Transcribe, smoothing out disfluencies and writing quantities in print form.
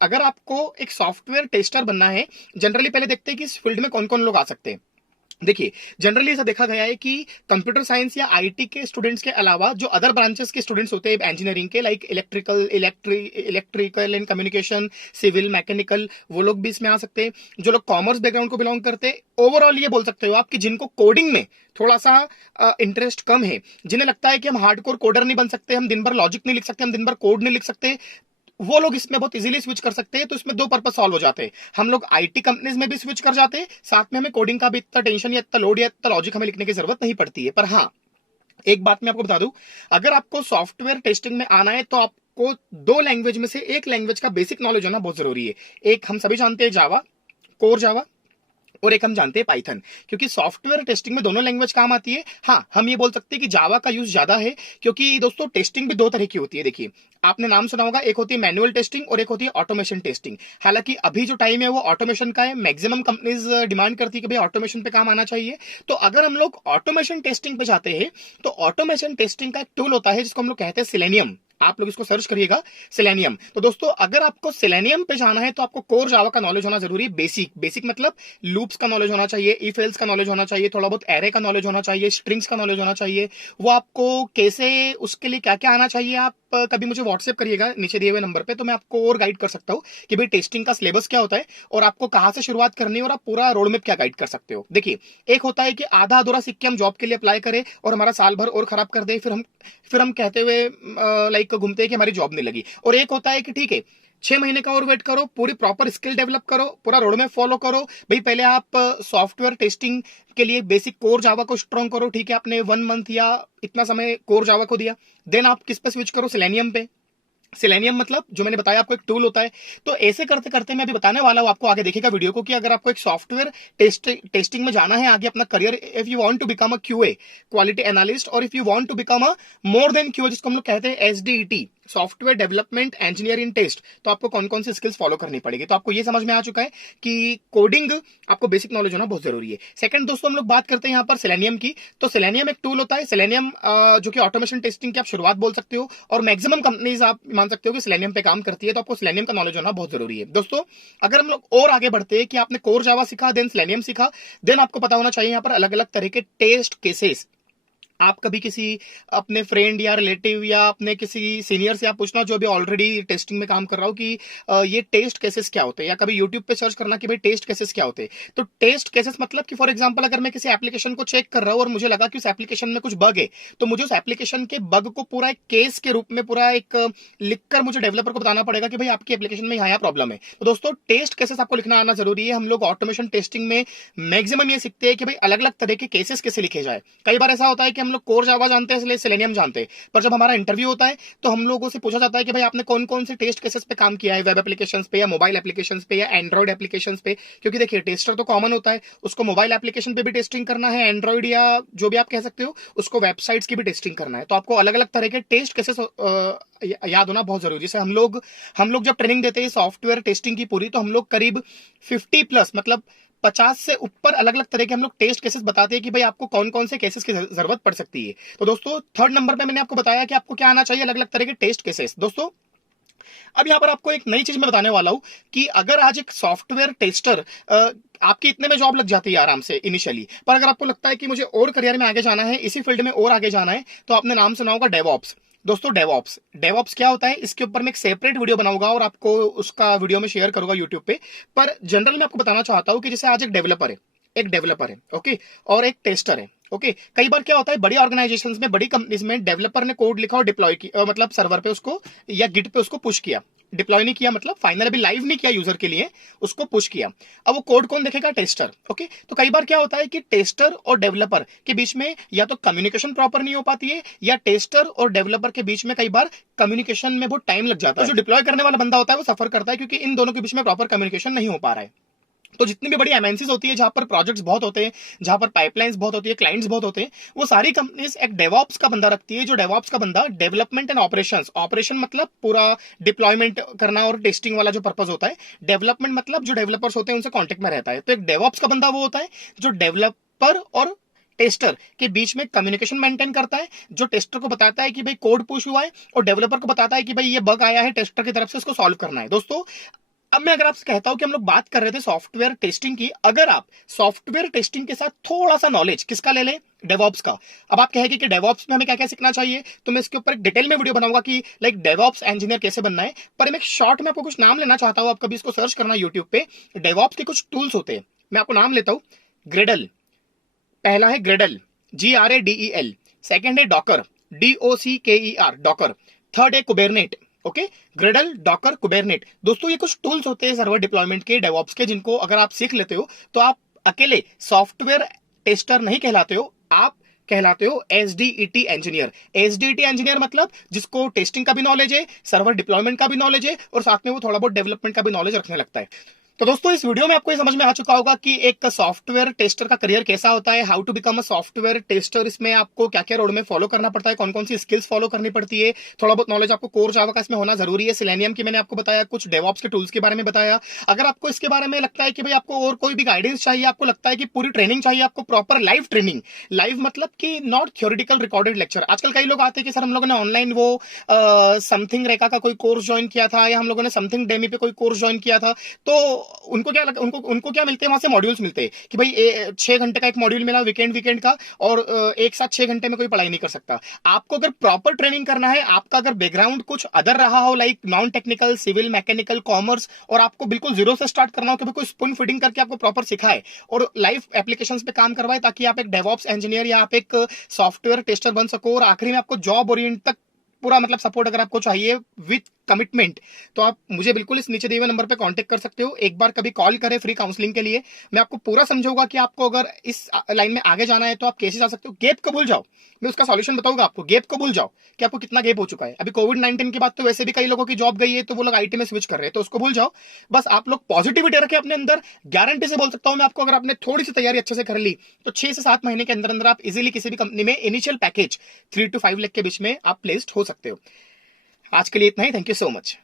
अगर आपको एक सॉफ्टवेयर टेस्टर बनना है, जनरली पहले देखते हैं कि इस फील्ड में कौन कौन लोग आ सकते हैं। देखिए, जनरली ऐसा देखा गया है कि कंप्यूटर साइंस या आईटी के स्टूडेंट्स के अलावा जो अदर ब्रांचेस के स्टूडेंट्स होते हैं इंजीनियरिंग के, like electrical and communication, civil, mechanical, वो लोग भी इसमें आ सकते हैं। जो लोग कॉमर्स बैकग्राउंड को बिलोंग करते हैं, ओवरऑल ये बोल सकते हो आप कि जिनको कोडिंग में थोड़ा सा इंटरेस्ट कम है, जिन्हें लगता है कि हम हार्डकोर कोडर नहीं बन सकते, हम दिन भर लॉजिक नहीं लिख सकते, हम दिन भर कोड नहीं लिख सकते, वो लोग इसमें बहुत इजीली स्विच कर सकते हैं। तो इसमें दो पर्पस सॉल्व हो जाते हैं। हम लोग आईटी कंपनीज में भी स्विच कर जाते हैं, साथ में हमें कोडिंग का भी इतना टेंशन या इतना लोड या इतना लॉजिक हमें लिखने की जरूरत नहीं पड़ती है। पर हाँ, एक बात मैं आपको बता दूं, अगर आपको सॉफ्टवेयर टेस्टिंग में आना है तो आपको दो लैंग्वेज में से एक लैंग्वेज का बेसिक नॉलेज होना बहुत जरूरी है। एक हम सभी जानते हैं जावा, कोर जावा, और एक हम जानते हैं पाइथन। क्योंकि सॉफ्टवेयर टेस्टिंग में दोनों लैंग्वेज काम आती है। हाँ, हम ये बोल सकते हैं कि जावा का यूज ज्यादा है, क्योंकि दोस्तों टेस्टिंग भी दो तरह की होती है। देखिए, आपने नाम सुना होगा, एक होती है मैनुअल टेस्टिंग और एक होती है ऑटोमेशन टेस्टिंग। हालांकि अभी जो टाइम है वो ऑटोमेशन का है, मैक्सिमम कंपनीज डिमांड करती है कि भाई ऑटोमेशन पे काम आना चाहिए। तो अगर हम लोग ऑटोमेशन टेस्टिंग पे जाते हैं, तो ऑटोमेशन टेस्टिंग का एक टूल होता है जिसको हम लोग कहते हैं सिलेनियम। आप लोग इसको सर्च करिएगा, सिलेनियम। तो दोस्तों, अगर आपको सिलेनियम पे जाना है तो आपको कोर जावा का नॉलेज होना जरूरी है। बेसिक बेसिक मतलब लूप्स का नॉलेज होना चाहिए, इफ एल्स का नॉलेज होना चाहिए, थोड़ा बहुत एरे का नॉलेज होना चाहिए, स्ट्रिंग्स का नॉलेज होना चाहिए। वो आपको कैसे, उसके लिए क्या क्या आना चाहिए, आप कभी मुझे व्हाट्सएप करिएगा नीचे दिए हुए नंबर पे, तो मैं आपको और गाइड कर सकता हूँ कि भाई टेस्टिंग का सिलेबस क्या होता है और आपको कहां से शुरुआत करनी है और आप पूरा रोड मैप क्या गाइड कर सकते हो। देखिए, एक होता है कि आधा अधूरा सीख के हम जॉब के लिए अप्लाई करें और हमारा साल भर और खराब कर दे, फिर हम कहते हुए लाइक घूमते हैं कि हमारी जॉब नहीं लगी। और एक होता है कि ठीक है, 6 महीने का और वेट करो, पूरी प्रॉपर स्किल डेवलप करो, पूरा रोड मैप फॉलो करो। भाई पहले आप सॉफ्टवेयर टेस्टिंग के लिए बेसिक कोर जावा को स्ट्रॉन्ग करो। ठीक है, आपने 1 मंथ या इतना समय कोर जावा को दिया, देन आप किस पे स्विच करो, सिलेनियम पे। सिलेनियम मतलब जो मैंने बताया आपको एक टूल होता है। तो ऐसे करते करते मैं अभी बताने वाला हूं आपको, आगे देखिएगा वीडियो को, कि अगर आपको एक सॉफ्टवेयर टेस्टिंग में जाना है आगे अपना career, if you want to become a QA, quality analyst, और if you want to become a more than QA, जिसको हम लोग कहते हैं SDET, software development engineer in test, तो आपको कौन कौन सी स्किल्स फॉलो करनी पड़ेगी। तो आपको ये समझ में आ चुका है कि कोडिंग आपको बेसिक नॉलेज होना बहुत जरूरी है। सेकंड दोस्तों, हम लोग बात करते हैं यहाँ पर सिलेनियम की। तो सिलेनियम एक टूल होता है, सिलेनियम जो कि ऑटोमेशन टेस्टिंग की आप शुरुआत बोल सकते हो, और मैक्सिमम कंपनीज आप मान सकते हो कि सिलेनियम पे काम करती है। तो आपको सिलेनियम का नॉलेज होना बहुत जरूरी है। दोस्तों, अगर हम लोग और आगे बढ़ते हैं कि आपने कोर जावा सीखा, देन सिलेनियम सीखा, देन आपको पता होना चाहिए यहाँ पर अलग अलग तरह के टेस्ट केसेस। आप कभी किसी अपने फ्रेंड या रिलेटिव या अपने किसी सीनियर से आप पूछना जो अभी ऑलरेडी टेस्टिंग में काम कर रहा हो कि ये टेस्ट केसेस क्या होते हैं, या कभी यूट्यूब पे सर्च करना कि भाई टेस्ट केसेस क्या होते हैं। तो टेस्ट केसेस मतलब कि फॉर एग्जांपल, अगर मैं किसी एप्लीकेशन को चेक कर रहा हूं और मुझे लगा कि उस एप्लीकेशन में कुछ बग है, तो मुझे उस एप्लीकेशन के बग को पूरा एक केस के रूप में पूरा एक लिखकर मुझे डेवलपर को बताना पड़ेगा कि भाई आपकी एप्लीकेशन में यहाँ प्रॉब्लम है। तो दोस्तों, टेस्ट केसेस आपको लिखना आना जरूरी है। हम लोग ऑटोमेशन टेस्टिंग में मैक्सिमम ये सीखते हैं कि भाई अलग अलग तरह के केसेस कैसे लिखे जाए। कई बार ऐसा होता है कि हम लोग कोर जावा जानते हैं इसलिए सिलेनियम जानते हैं, पर जब हमारा इंटरव्यू होता है तो हम लोगों से पूछा जाता है कि भाई आपने कौन कौन से टेस्ट केसेस पे काम किया है, वेब एप्लीकेशंस पे या मोबाइल एप्लीकेशंस पे या एंड्रॉइड एप्लीकेशंस पे। क्योंकि देखिए, टेस्टर तो कॉमन होता है, उसको मोबाइल एप्लीकेशन पे भी टेस्टिंग करना है, एंड्रॉइड या जो भी आप कह सकते हो, उसको वेबसाइट्स की भी टेस्टिंग करना है। तो आपको अलग अलग तरह के टेस्ट केसेस याद होना बहुत जरूरी है। जैसे हम लोग जब ट्रेनिंग देते हैं सॉफ्टवेयर टेस्टिंग की पूरी, तो हम लोग करीब 50+ मतलब 50 से ऊपर अलग अलग तरह के हम लोग टेस्ट केसेस बताते हैं कि भाई आपको कौन कौन से केसेस की जरूरत पड़ सकती है। तो दोस्तों, थर्ड नंबर पे मैंने आपको बताया कि आपको क्या आना चाहिए, अलग अलग तरह के टेस्ट केसेस। दोस्तों, अब यहां पर आपको एक नई चीज मैं बताने वाला हूं कि अगर आज एक सॉफ्टवेयर टेस्टर आपकी इतने में जॉब लग जाती है आराम से इनिशियली, पर अगर आपको लगता है कि मुझे और करियर में आगे जाना है, इसी फील्ड में और आगे जाना है, तो आपने नाम सुना होगा डेवऑप्स। दोस्तों, डेवऑप्स डेवऑप्स क्या होता है, इसके ऊपर मैं एक सेपरेट वीडियो बनाऊंगा और आपको उसका वीडियो में शेयर करूंगा यूट्यूब पे। पर जनरल में आपको बताना चाहता हूं कि जैसे आज एक डेवलपर है, ओके, और एक टेस्टर है, ओके। कई बार क्या होता है, बड़ी ऑर्गेनाइजेशंस में, बड़ी कंपनीज में, डेवलपर ने कोड लिखा और डिप्लॉय किया, मतलब सर्वर पे उसको या गिट पे उसको पुश किया। डिप्लॉय नहीं किया मतलब फाइनल अभी लाइव नहीं किया यूजर के लिए, उसको पुश किया। अब वो कोड कौन देखेगा, टेस्टर, ओके। तो कई बार क्या होता है कि टेस्टर और डेवलपर के बीच में या तो कम्युनिकेशन प्रॉपर नहीं हो पाती है, या टेस्टर और डेवलपर के बीच में कई बार कम्युनिकेशन में बहुत टाइम लग जाता है। तो जो डिप्लॉय करने वाला बंदा होता है वो सफर करता है, क्योंकि इन दोनों के बीच में प्रॉपर कम्युनिकेशन नहीं हो पा रहा है। तो जितनी भी बड़ी एमएनसीज होती है, जहां पर प्रोजेक्ट्स बहुत होते हैं, जहां पर पाइपलाइंस बहुत होती है, क्लाइंट्स बहुत होते हैं, वो सारी कंपनीज एक डेवऑप्स का बंदा रखती है। जो डेवऑप्स का बंदा डेवलपमेंट एंड ऑपरेशंस, ऑपरेशन मतलब पूरा डिप्लॉयमेंट करना और टेस्टिंग वाला जो पर्पस होता है, डेवलपमेंट मतलब जो डेवलपर्स होते हैं उनसे कॉन्टेक्ट में रहता है। तो एक डेवऑप्स का बंदा वो होता है जो डेवलपर और टेस्टर के बीच में कम्युनिकेशन मेंटेन करता है, जो टेस्टर को बताता है कि भाई कोड पुश हुआ है, और डेवलपर को बताता है कि भाई ये बग आया है टेस्टर की तरफ से, इसको सॉल्व करना है। दोस्तों, अब मैं अगर आपसे कहता हूं कि हम लोग बात कर रहे थे सॉफ्टवेयर टेस्टिंग की, अगर आप सॉफ्टवेयर टेस्टिंग के साथ थोड़ा सा नॉलेज किसका ले लें, डेवॉप्स का। अब आप कहेंगे कि डेवॉप्स में हमें क्या क्या सीखना चाहिए, तो मैं इसके ऊपर एक डिटेल में वीडियो बनाऊंगा कि लाइक डेवॉप्स इंजीनियर कैसे बनना है। पर मैं शॉर्ट में आपको कुछ नाम लेना चाहता हूं, आप कभी इसको सर्च करना यूट्यूब पे। डेवॉप्स के कुछ टूल्स होते हैं, मैं आपको नाम लेता हूं। ग्रेडल, पहला है ग्रेडल, GRADEL। सेकेंड है डॉकर, DOCKER, डॉकर। थर्ड है Kubernetes. Okay, Gradle, Docker, Kubernetes. दोस्तों ये कुछ टूल्स होते हैं सर्वर डिप्लॉयमेंट के, डेवॉप्स के, जिनको अगर आप सीख लेते हो तो आप अकेले सॉफ्टवेयर टेस्टर नहीं कहलाते हो, आप कहलाते हो SDET इंजीनियर। SDET इंजीनियर मतलब जिसको टेस्टिंग का भी नॉलेज है, सर्वर डिप्लॉयमेंट का भी नॉलेज है, और साथ में वो थोड़ा बहुत डेवलपमेंट का भी नॉलेज रखने लगता है। तो दोस्तों इस वीडियो में आपको ये समझ में आ चुका होगा कि एक सॉफ्टवेयर टेस्टर का करियर कैसा होता है, how to become a software tester. इसमें आपको क्या क्या रोड में फॉलो करना पड़ता है, कौन कौन सी स्किल्स फॉलो करनी पड़ती है, थोड़ा बहुत नॉलेज आपको कोर जावा का इसमें होना जरूरी है। सिलेनियम की मैंने आपको बताया, कुछ डेवॉप्स के टूल्स के बारे में बताया। अगर आपको इसके बारे में लगता है कि भाई आपको और कोई भी गाइडेंस चाहिए, आपको लगता है कि पूरी ट्रेनिंग चाहिए, आपको प्रॉपर लाइव ट्रेनिंग, लाइव मतलब कि नॉट थ्योरेटिकल रिकॉर्डेड लेक्चर। आजकल कई लोग आते हैं कि सर हम लोगों ने ऑनलाइन वो समथिंग रेखा का कोई कोर्स ज्वाइन किया था, या हम लोगों ने समथिंग डेमी पे कोई कोर्स ज्वाइन किया था, तो उनको क्या उनको क्या मिलते हैं, वहां से मॉड्यूल्स मिलते हैं कि भाई 6 घंटे का एक मॉड्यूल मिला वीकेंड का, और एक साथ 6 घंटे में कोई पढ़ाई नहीं कर सकता। आपको अगर प्रॉपर ट्रेनिंग करना है, आपका अगर बैकग्राउंड कुछ अदर रहा हो, like non technical, civil, mechanical, commerce, और आपको बिल्कुल जीरो से स्टार्ट करना हो, कि भाई कोई स्पून फीडिंग करके आपको प्रॉपर सिखाए और लाइव एप्लीकेशंस पे काम करवाए, ताकि आप एक डेवॉप्स इंजीनियर या आप एक सॉफ्टवेयर टेस्टर बन सको, और आखिरी में आपको जॉब ओरिएंट तक पूरा मतलब सपोर्ट अगर आपको चाहिए विथ कमिटमेंट, तो आप मुझे बिल्कुल इस नीचे दिए हुए नंबर पे कांटेक्ट कर सकते हो। एक बार कभी कॉल करें फ्री काउंसलिंग के लिए, मैं आपको पूरा समझाऊंगा कि आपको अगर इस लाइन में आगे जाना है तो आप कैसे जा सकते हो। गैप को भूल जाओ, मैं उसका सॉल्यूशन बताऊंगा आपको। गैप को भूल जाओ कि आपको कितना गैप हो चुका है। अभी कोविड-19 के बाद तो वैसे भी कई लोगों की जॉब गई है, तो वो लोग आईटी में स्विच कर रहे हैं, तो उसको भूल जाओ। बस आप लोग पॉजिटिविटी रखें अपने अंदर। गारंटी से बोल सकता हूं मैं आपको, अगर आपने थोड़ी सी तैयारी अच्छे से कर ली, तो 6 से 7 महीने के अंदर अंदर आप इजीली किसी भी कंपनी में इनिशियल पैकेज 3 to 5 लाख के बीच में आप प्लेस्ड हो सकते हो। आज के लिए इतना ही। Thank you so much.